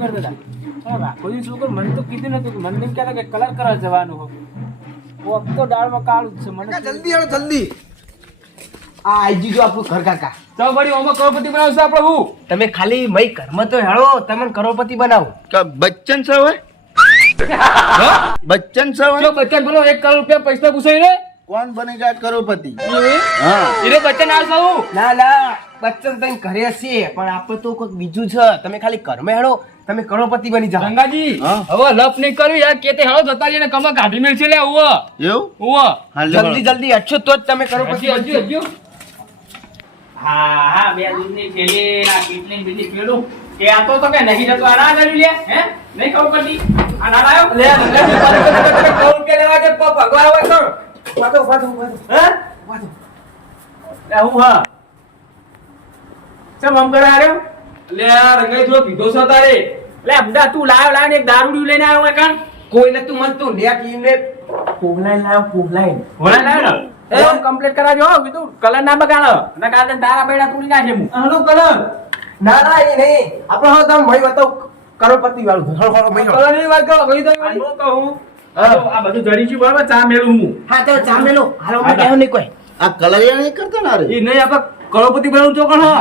કરતા હતા રાખોજી શું કર મને તો કીધું નતું કે મને કહેતા કે કલર કરવા જવાનું હો કોક તો દાળમાં કાળું જ છે મને જલ્દી આવો જલ્દી આ આઈજી જો આપણું ઘર કાકા તો વળી ઓમાં કરોડપતિ બનાવશે આપણે હું તમે ખાલી મય ઘરમાં તો હેળો તમને કરોડપતિ બનાવો બચ્ચન છે હોય બચ્ચન છે હોય જો બચ્ચન બોલો 1 કરોડ રૂપિયા પૈસા પૂછાઈ રે કોણ બનેગા કરોડપતિ હા ઈરે બચ્ચન આવશે હું ના ના બચ્ચન તઈ ઘરે છે પણ આપણે તો કોઈક બીજું છે તમે ખાલી ઘરમાં હેળો તમે કરોડપતિ બની જાઓ ગંગાજી હા. હવે લપ નહીં કરવી યાર કેતે હેળો જતા રહીને કમા કાઢી મેળ છે લે ઓવો એવું ઓવો જલ્દી જલ્દી હટશો તો જ તમે કરોડપતિ બનશો. હા બે દૂધની થેલી આ કેટલી બીજી ખેડું કે આ તો કે નહીં જતો આ ના કરી લે હે નહીં ખબર પડતી આ ના લાયો લે કરોડ કે લેવા કે ભગવા હોય તો વાતો વાતો વાતો હે વાતો લે હું હા ચમ હમ કરા રહ્યો લે આ રંગાઈ થોડો પીધો છો તારે લે અમદા તું લાયો એક દારૂડિયું લઈને આવ્યો હોય કાન કોઈ નતું મળતું લેક ઈને પોગલાઈ લાવ પોગલાઈ હોળા લાયો ને એ કમ્પ્લીટ કરાજો કીધું કલર ના બગાડો અને કાલે તારા બેડા તોડી નાખે હું આનો કલર ના ના એ નહીં આપણે હવે તમે મય બતાવ કરોડપતિ વાળું હળો હળો મય કલર ની વાત કરો ભાઈ તો આનો કહું આ બધું જડી ગયું બરાબર ચા મેલું હું હા તો ચા મેલો હાલો મેં કહ્યું નહીં કોઈ આ કલરિયા નહીં કરતા ને અરે એ નહીં આપણે કરોડપતિ બનવું તો કોણ હા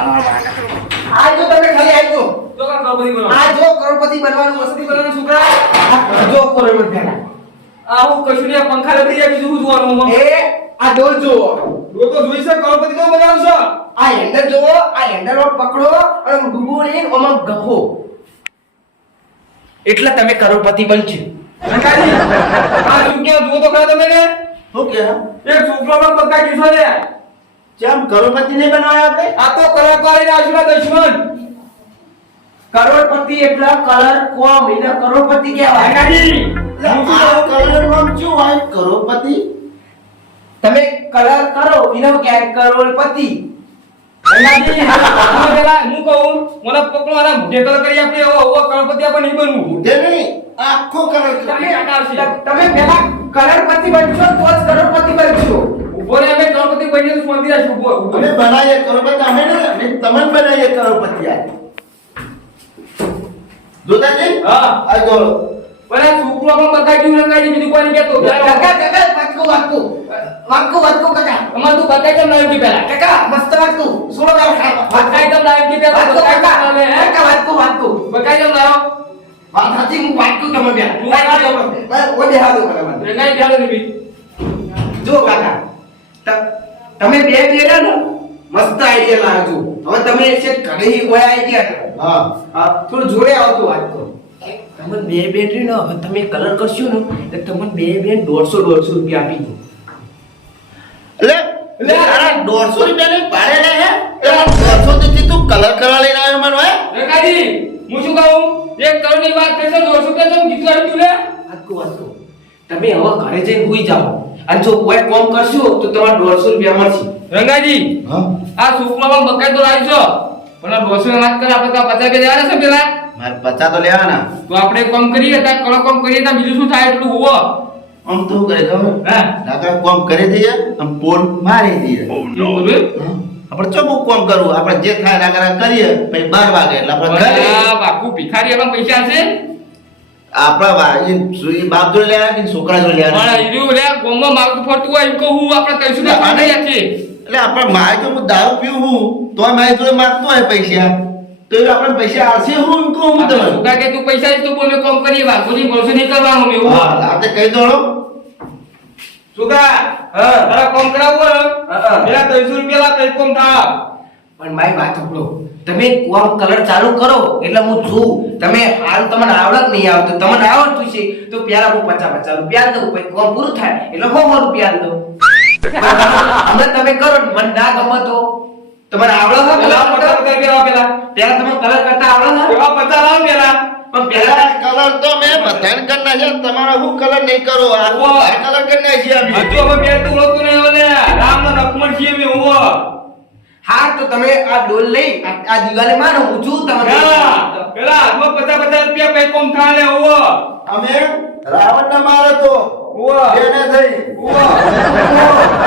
આ જો તમે ખાલી આવજો તો કોણ કરોડપતિ બનવું આ જો કરોડપતિ બનવાનું કરોડપતિ બનવાનું છોકરા આ જો કરોડપતિ પહેલા આ હું કશું નહીં પંખા લગડી જાય બીજું શું જોવાનું એ આ ડોલ જો તો જોઈ છે કરોડપતિ તો બનાવું છે આ હેન્ડલ જો આ હેન્ડલ પકડો અને ડૂબો લઈને ઓમાં ગફો એટલે તમે કરોડપતિ બનશો રંગાજી આ જુગ્યા જુઓ તો ખરા તમે ને શું કે એક છોકરો પણ પક્કા કીધો લે કેમ કરોડપતિ નહીં બનાવ્યા આપણે આ તો કલાકારી ના આશીર્વાદ દુશ્મન કરોડપતિ એટલે કલર કોમ એને કરોડપતિ કહેવાય રંગાજી આ કલર નામ શું હોય કરોડપતિ તમે કલર કરો એને ક્યાંક કરોડપતિ રંગાજી હું પેલા હું કહું મને પકડો આના મુઢે કલર કરી આપણે ઓવો કરોડપતિ આપણે નહીં બનવું ઉઠે નહીં આખો કલર તમે કાકા આવશે તમે પહેલા કલરપતિ બનશો તો જ કરોડપતિ બનશો ઉભો રે અમે કરોડપતિ બનીએ તો શાંતિ રાખ ઉભો અમે બનાવીએ કરોડપતિ અમે ને તમે બનાવીએ કરોડપતિ આ જોતાજી હા આ જો પેલા છોકરો પણ પક્કા કીધું રંગાજી બીજું કોઈ નહીં કહેતો કાકા કાકા વાટકો વાટકો વાટકો કાકા અમાર તું બતાઈ કેમ લાવ્યો કે પેલા કાકા મસ્ત વાટકો સોળો ગાવ બતાઈ કેમ લાવ્યો કે પેલા વાટકો બતાઈ કાકા કેમ લાવ્યો હે કાકા વાટકો વાટકો બતાઈ કેમ લાવ્યો વાત સાચી હું વાટકો તમે બે હું વાટકો. ઓડે હાલો મને રંગાજી ચાલો ને બી જો કાકા તમે બે બેડા ને મસ્ત આઈડિયા લાવજો હવે તમે છે ઘણી કોઈ આઈડિયા હા હા થોડું જોડે આવતું વાત કરો તમે બે બેટરી ને હવે તમે કલર કરશો ને એટલે તમને બે 150 રૂપિયા આપી દઉં એટલે તારા 150 રૂપિયા નહીં પાડે લે હે એ 150 થી તું કલર કરવા લઈને આવ્યો મને હે રંગાજી હું શું કહું એક કરોડની વાત કરશે 200 રૂપિયા તો કીધું આવ્યું લે વાટકો તમે હવે ઘરે જઈને સુઈ જાઓ અને જો કોઈ કોમ કરશો તો તમારે 150 રૂપિયા મળશે રંગાજી હા આ છોકરામાં બકાઈ તો લાવી છો પણ 200 ની વાત કરે આપણે તો 50 રૂપિયા દેવાના છે પેલા મારે 50 તો લેવાના તો આપણે કોમ કરીએ ત્યાં કડો કોમ કરીએ ત્યાં બીજું શું થાય એટલું હોવો આમ તો કરે ખબર હે નાકા કોમ કરી દઈએ આમ પોલ મારી દઈએ આપણે ચો કોમ કરવું આપણે જે થાય નાકા કરીએ પછી 12 વાગે એટલે આપણે ઘરે બાપુ ભિખારી એમાં પૈસા છે આપણા એ બાપ જોડે લેવા કે છોકરા જોડે લેવા પણ ઈર્યું લે ગોમમાં માગતું ફરતું હોય એમ કહું આપણે કહીશું ને પાડે છે એટલે આપણે મારે જો હું દારૂ પીવું હું તોય મારી જોડે માંગતો હોય પૈસા તો એ આપણે પૈસા આવશે હું એમ કહું હું તમને સુકા કે તું પૈસા જ તો બોલે કોમ કરીએ બાપુજી બોલશે નહીં કરવાનું એવું હા રાતે કહી દો સુકા હા તારા કોમ કરાવવું હોય પેલા 300 રૂપિયા લા કઈ કોમ થા પણ મારી વાત સાંભળો તમે કોમ કલર ચાલુ કરો એટલે હું જોઉં તમે હાલ તમને આવડત નહીં આવતું તમને આવડતું છે તો પહેલા હું 50 રૂપિયા દઉં પછી કોમ પૂરું થાય એટલે 100 રૂપિયા દઉં હમણાં તમે કરો મને ના ગમે તો તમારે આવડે છે પેલા કલર પચાસ રૂપિયા પેલા પહેલા તમે કલર કરતા આવડે છે એવા 50 લાવ પેલા પણ પહેલા કલર તો મેં બધાને કરી નાખ્યા તમારા હું કલર નહીં કરો આ કલર કરી નાખી અમે હજુ હવે બે તું હોતું નહીં ઓલે રામ નો લક્ષ્મણ છીએ મે હોવો હા તો તમે આ ડોલ લઈ આ દિવાલે મારો હું જોઉં તમને પેલા હાથમાં 50 રૂપિયા કઈ કોમ થા લે હોવો અમે રાવણ ને મારો તો હોવો એને થઈ હોવો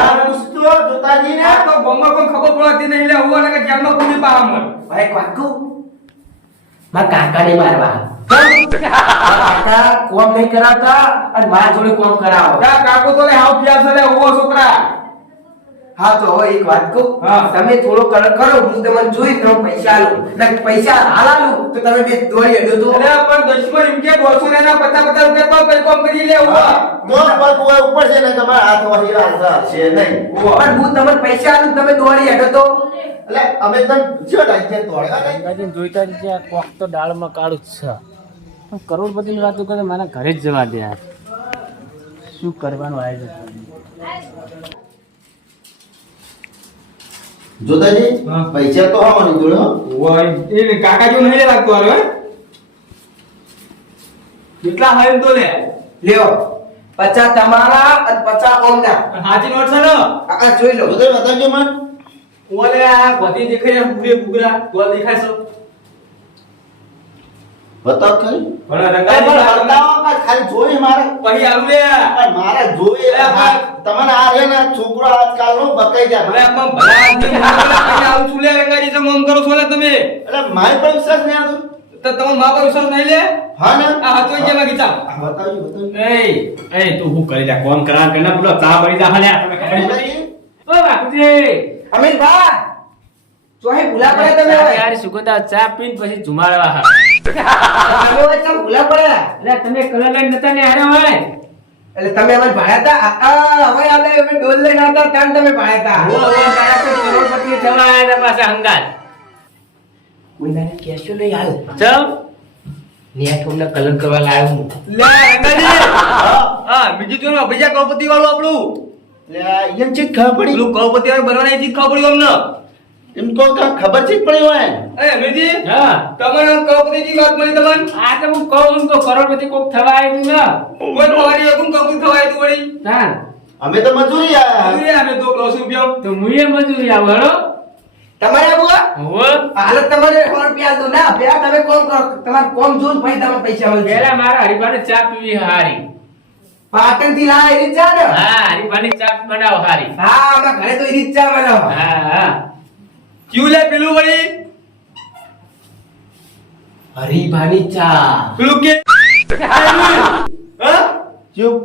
આ પુસ્તો જોતાજી ને આ તો ગોમમાં કોઈ ખબર પડતી નહીં લે હોવો ને કે જેલમાં કોની પામર ભાઈ કાકુ મારા કાકાને મારવા કાકા કોમ નહીં કરાવતા અને મારા જોડે કોમ કરાવો. તા કાકો તો લે હાવ પ્યાસ લે ઓવો છોકરા. હા તો હવે એક વાત કહું, હા. તમે થોડો કલર કરો, હું તમને જોઈ તમે પૈસા આલો. ને પૈસા હાલ આલું તો તમે બે દોડી હેડો તો. અરે પણ દુશ્મન એમ કે 200 ના 50 રૂપિયા તો કોમ કરી લે ઓવો. મોર પર કોઈ ઉપર છે ને તમારા હાથ વાહી રાજા છે નહીં. પણ હું તમને પૈસા આલું તમે દોડી હેડો તો. એટલે અમે તને પૂછ્યો ને કે તોડવા નહીં. ગાડીને જોઈતા જ છે, કોક તો દાળમાં કાળું જ છે. પણ કરોડપતિની વાતો કરે મારા ઘરે જ જવા દે યાર. શું કરવાનું આવે છે? જોતાજી હા. પૈસા તો આવવાની જોડે હો. ઓય એ કાકા જો નહીં લાગતો હારો હે. કેટલા હાય તો લે. લ્યો 50 તમારા અને 50 ઓમના. હાજી નોટ છે ને. કાકા જોઈ લો. જોતાજી બતાવજો મને. ઓલે આ ગોતી દેખાય બુગરે બુગરા ગોલ દેખાય છે. બતાવ ખરી. પણ એ રંગાજી પણ બતાવો કે ખાલી જોઈ મારે. પછી આવું લે. પણ મારે જોઈ અરે પણ- તમને આ રે ને છોકરો આજકાલનો બકાઈ જાય. અરે પણ ભલા આદમી મને આવું છું લે રંગાજી તો મોમ કરો છો લે તમે. એટલે મારે પણ વિશ્વાસ નહીં આવતો. તો તમે મા પર વિશ્વાસ નહીં લે. હા ને આ હતો જે માં ગીતા. બતાવજો બતાવજો. એ તું હું કરી લે કોમ કરા કે ના બોલો ચા પડી જા હલે તમે ખબર પડી. ઓ બાપુજી અમીરભાઈ ચોહી ભૂલા પડ્યા તમે હવે. યાર સુગંધા ચા પીને પછી ઝુમાડવા હા. તમે હવે ચમ ભૂલા પડ્યા. એટલે તમે કલર લઈને નતા ને હારે હોય. એટલે તમે અમે ભાડ્યા હતા. હવે આપણે અમે ડોલ લઈને આવતા ત્યાં તમે ભાડ્યા ઓ હતા. ઓ તારા તો કરોડપતિ થવા આયા તા પાછા હંગાત. કોઈને કહેશો નહીં હાલ. ચમ નેટ અમને કલર કરવા લાવ્યો હું. લે રંગાજી હા બીજું તો બીજા કરોડપતિ વાળું આપણું એટલે આ ઈયન ચીજ ખબર પડી. પેલું કરોડપતિ વાળું બનવાની ચીજ ખબર પડી અમને. એમ તો કાંઈ ખબર ચીજ પડી હોય. એ અમીરજી હા તમને કરોડપતિ ની વાત મળી તમને આ તો હું કહું તો કરોડપતિ કોક થવા આવ્યું ને. કોઈ પવાડી હતું કબૂલ થવાય તું વળી તાન અમે તો મજૂરી આયા. મજૂરી અમે તો 200 રૂપિયા તો મુએ મજૂરી આવો હેડો. તમારે આવું હે? હોવે. હાલો તમારે 100 રૂપિયા દો. ના પેલા તમે કોમ કરો. તમારે કોમ જોઈને પછી તમે પૈસા મળશે. પેલા મારા હરીબાને ચા પીવી હારી. પાટણથી લાયા એ રીત ચા ને? હા હરીબાની ચા બનાવો હારી. હા અમારા ઘરે તો એ રીત ચા બનાવો. હા હા ક્યું લે પેલું વળી હરીભાની ચા. પેલું કે હા ચૂપ.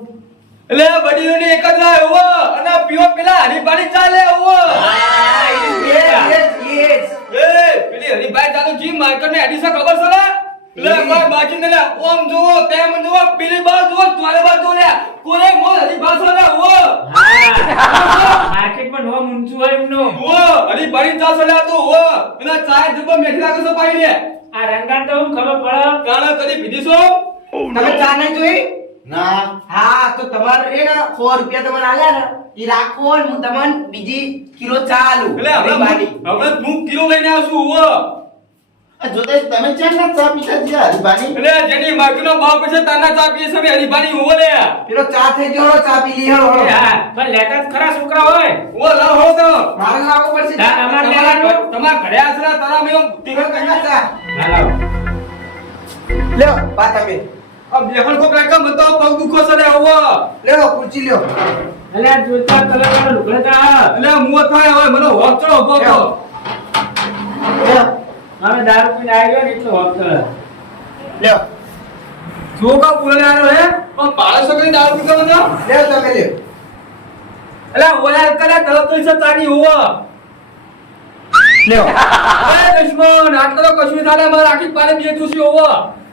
એટલે વડીલોની એક જ રાહ હોવો અને પીવો પેલા હરીબાની ચાલે હોવો Yes, yes, yes. એ પેલી હરીબાઈ ચાલુ જી માર્કેટ ને એડિશન ખબર છે ને લે ભાઈ બાકી ને લે ઓમ જુઓ તેમ જુઓ પેલી બાર જુઓ ચાલે બાર જુઓ લે કોરે મોલ હરીબા છે ને હોવો હા માર્કેટમાં નો ઊંચું હોય એમનું. હોવો હરીબાઈ ચા છે લે તો હોવો એના ચાય ડબ્બા મેઠી લાગે છે પાઈ લે આ રંગાન તો હું ખબર પડે. કાણા કદી પીધી છો તમે ચા નહીં જોઈ? ના. હા તો તમારે એ ને 100 રૂપિયા તમને આલ્યા ને એ રાખો અને હું તમને બીજી કિલો ચા આલું. એટલે હરીભાની. હવે હું કિલો લઈને આવશું હોવો આ જોતા તમે ચા ના ચા પીતા જીયા હરીબાની. એટલે જેની માર્કેટનો ભાવ છે તાના ચા પીએ છે હરીબાની હોવો લે પેલો ચા થઈ ગયો હળો, ચા પી લઈ હળો, હળો. હા પણ લેતા જ ખરા છોકરા હોય. હોવો લાવ હો તો મારે લાવવું પડશે. ના, અમારે લેવાનું. તમાર ઘરે આસરા તારા મેં તીખા કયા કર્યા ચા? ના લાવો. લ્યો બા તમે આ બેહણ કોક રાખા મતો પગ દુખો છે લે હોવો લ્યો ખુરચી લ્યો. અલે આ જોતા કલર વાળો લુગડો તો આ. એટલે મુઓ થાય હવે મને હોક ચડો ઉભો તો લ્યો હવે દારૂ પીને આવી ગયો ને એટલો હોપ કરે. લ્યો જો કા બોલે આરો હે પણ બાળક છોકરી દારૂ પીતો હતો લ્યો તમે લ્યો. એટલે ઓલા કરે તરત તો છે તારી હોવો લ્યો એ દુશ્મન આટલો તો કશું થાલે માર આખી પાલે બે તુસી હોવો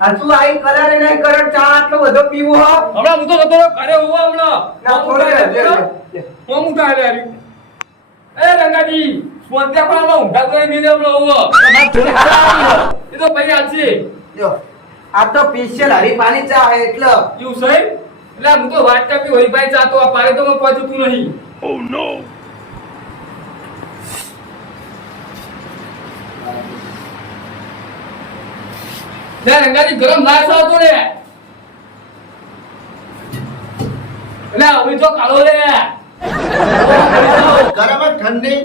હજુ આઈ કલર એ નહીં કલર ચા આટલો બધો પીવો હો. હમણાં હું તો જતો રહ્યો ઘરે હોવો હમણાં ના થોડો લ્યો, લ્યો, લ્યો. હું મુકા લે આરી એ રંગાજી સ્વંત્યા પણ આમાં ઊંધા કરી મેલે હમણાં હોવો એ તો ભાઈ આજી લ્યો આ તો સ્પેશિયલ હરીફાની ચા હે એટલે યુ સાહેબ એટલે હું તો વાત કરતી હોય ભાઈ ચાતો આ પારે તો મને પહોંચતું નહીં લે રંગાજી ગરમ લાસ આવતો રે એટલે હવે તો કાળો રે ગરમ જ ઠંડી.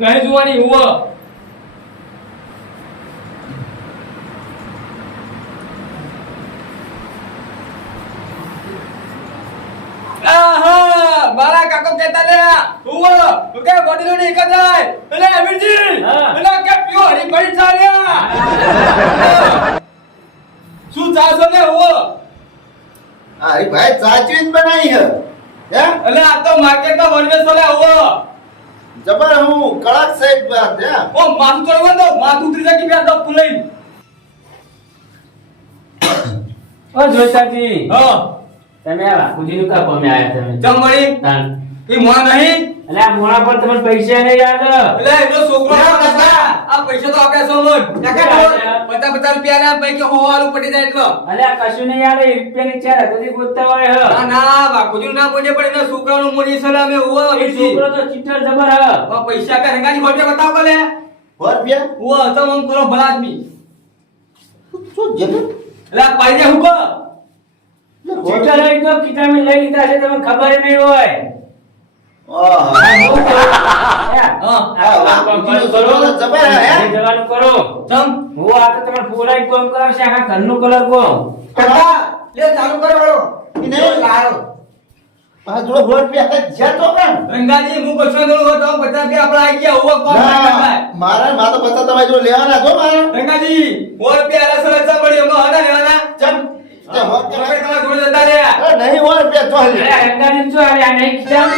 નહીં જોવાની હુવો આહા મારા કાકો કહેતા લે હુવો કે બોડીલો ની એક જ જાય એટલે અમીરજી હા. એટલે કે પીઓ હરી પડી ચાલ્યા શું સાચવી જ બનાવી હે એટલે આ તો માર્કેટમાં વનવેસ વાળા આવો જબર હું કડક સાહેબ વાત હે ઓ માથું ચડવા દો માથું ઉતરી જાય કે બે દપ લઈને ઓ જોતાજી હા તમે આ બાપુજીનું કા કોમે આયા તમે ચમ વળી તાન એ મોં નહીં એટલે આ મોણા પર તમને પૈસા નહીં યાદ એટલે એનો છોકરો આ પૈસા તો આપણે સમજ પચાસ રૂપિયા ના પૈકી હોવાનું પડી જાય એટલો અલે આ કશું નહીં યાદ એ રૂપિયાની ચાર હજારથી ગોતતા હોય હ ના ના બાપુજી ના બોલે પણ એના છોકરાનું મોની સલામે હોવો એ છોકરો તો ચીટર જબર હ પૈસા કે રંગાજી હોટે બતાવ કોલે રૂપિયા ઓ તો મમ કરો ભલા આદમી શું જબર એટલે આ પાઈ દે હું કો ચીટર લઈ તો કિતાબી લઈ લીધા છે તમને ખબર નહીં હોય ઓહ જવાનું કરો ચમ હું આ તો તમારે ફોલાઈ કોમ કરાવશે આખા ઘરનું કલર કોમ કાકા લે ચાલુ કરો વાળો નહીં લારો આ જોડે રૂપિયા જ્યાં તો પણ રંગાજી હું કશું દઉં તો 50 રૂપિયા આપણે આવી ગયા હોવો કોમ ના થાય મારા માં તો પચાસ તમારે જો લેવાના છો મારા રંગાજી 100 રૂપિયા રસ રસ પડી એમાં હના લેવાના ચમ તે હોત કે તમે તમારા જોડે જતા રહ્યા અરે નહીં 100 રૂપિયા તો અરે રંગાજી જો અરે આ નહીં ખીચામ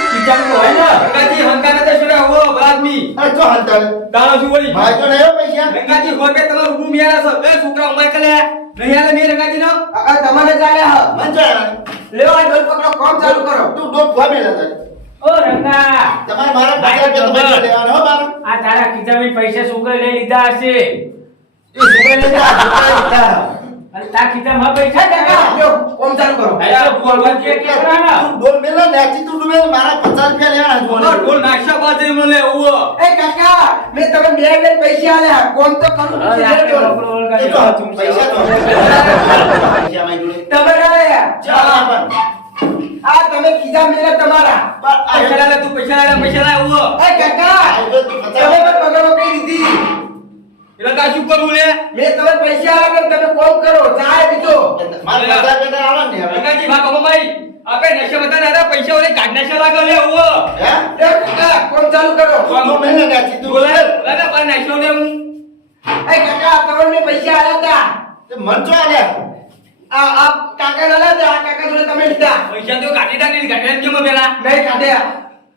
હોય ને રંગાજી હંકાના તે છોડે હોવો ભલા આદમી અરે તો હાલતા તારો શું વળી ભાઈ તો નહીં હો પૈસા રંગાજી હોતે તમારો રૂમ મિયારા છો એ છોકરા ઉમાય કલે નહીં આલે મે રંગાજી નો કાકા તમારે ચાલે હ મંજા લેવો આ ડોલ પકડો કામ ચાલુ કરો તું ડોક ભામે ના ઓ રંગા તમારે મારા 50 રૂપિયા તમારે લેવાના હો મારા આ તારા ખીચામાં પૈસા છોકરે લઈ લીધા હશે એ સુગર લેતા આ અને તારા ખીચામાં પૈસા કાકા લ્યો કામ ચાલુ કરો અરે બોલવા કે કેરા તું ડોલ મેલા નાચી તું ડોલ મારા 50 રૂપિયા લેવાના બોલો ઢોલ નાશા બાજે મને ઓવો એ કાકા મેં તમે બે બે પૈસા આલ્યા કોમ તો કરું અરે આ છોકરો એ તો ઓળખાયો. પૈસા તો પૈસા માં જોડે તમે આલ્યા ચા પણ આ તમે કીધા મેલા તમારા પૈસા લાલે તું પૈસા લાલે ઓવો એ કાકા આ જો તું તમે પણ પકડો કઈ દીધી એટલે કા શું કરવું લે મેં તમે પૈસા આલ્યા તમે કોમ કરો ચાય પીજો મારા 50 રૂપિયા આવે ને હવે રંગાજી ભા કમાઈ આપણે નશા બતા ના પૈસા ઓલે કાઢ નશા લાગે લે ઓવો હે એ કાકા કોમ ચાલુ કરો તું મેલા નાચી તું બોલે લાલે પર નશો લે હું એ કાકા તમે મેં પૈસા આલ્યા તા તે મન જો આલે આ કાકા આલ્યા તા આ કાકા જોડે તમે લીધા પૈસા તો કાઢી ડાલી કાઢી કેમ પેલા નહીં કાઢ્યા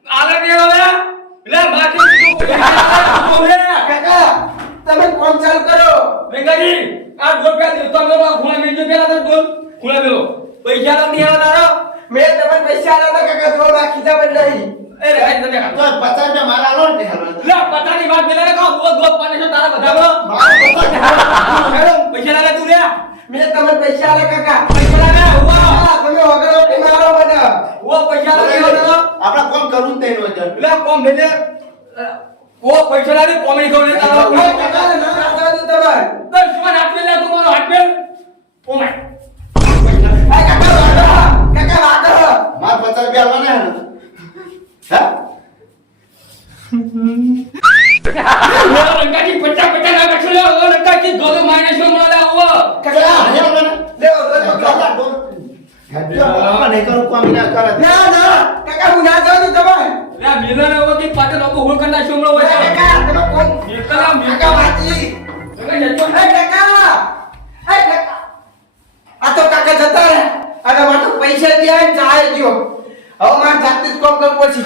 આલે કે ઓલે લે બાકી તું ઓલે કાકા તમે કોમ ચાલુ કરો રંગાજી આ ઢોલ પે દેતો મે ખૂણા મેજો પેલા તો ઢોલ ખૂણા મેલો પૈસા તો નહીં આવા તારો મેં તમે પૈસા આલ્યા તા કાકા જો બાકી ખીચા બન નહીં એ રંગાજી તમે તો 50 રૂપિયા મારા આલો ને હાલો લે પતાની વાત પેલા કો ગો પાને છો તારા બધામાં મારા 50 મેડમ પૈસા લાગે તું લે મેં તમે પૈસા આલ્યા કાકા પૈસા લાગે ઉવા કાકા, તમે વગર મારો મને ઓ પૈસા લાગે તો આપણે કોમ કરવું જ નહીં વજન લે કોમ લે લે ઓ પૈસા લાગે કોમેડી કહું લે તારો એ કાકા ના રાતા દો તમે તો શું હાથ લે તું મારો હાથ પે ઓ માય એ કાકા વાગો કાકા વાગો મારા 50 રૂપિયા આલવાના હે રંગાજી 50 ના કછો લે ઓ રંગાજી ગોલો માઇનસ માં મળે આવો કાકા હે આલવાના લેવો લેવો નહીં કરું કોમ ના કરે ના ના કાકા હું ના જાઉં તમે લે મિલન આવો કે પાટે લોકો હોળ કંડા શોમળો એ હોય કાકા તમે કોમ મિલકલા કાકા વાજી રંગાજી એ કાકા એ કાકા આ તો કાકા જતા રહે અને મારે તો પૈસા દિયા ચાય ગયો હવે મારે જાતે જ કોમ કરવું પડશે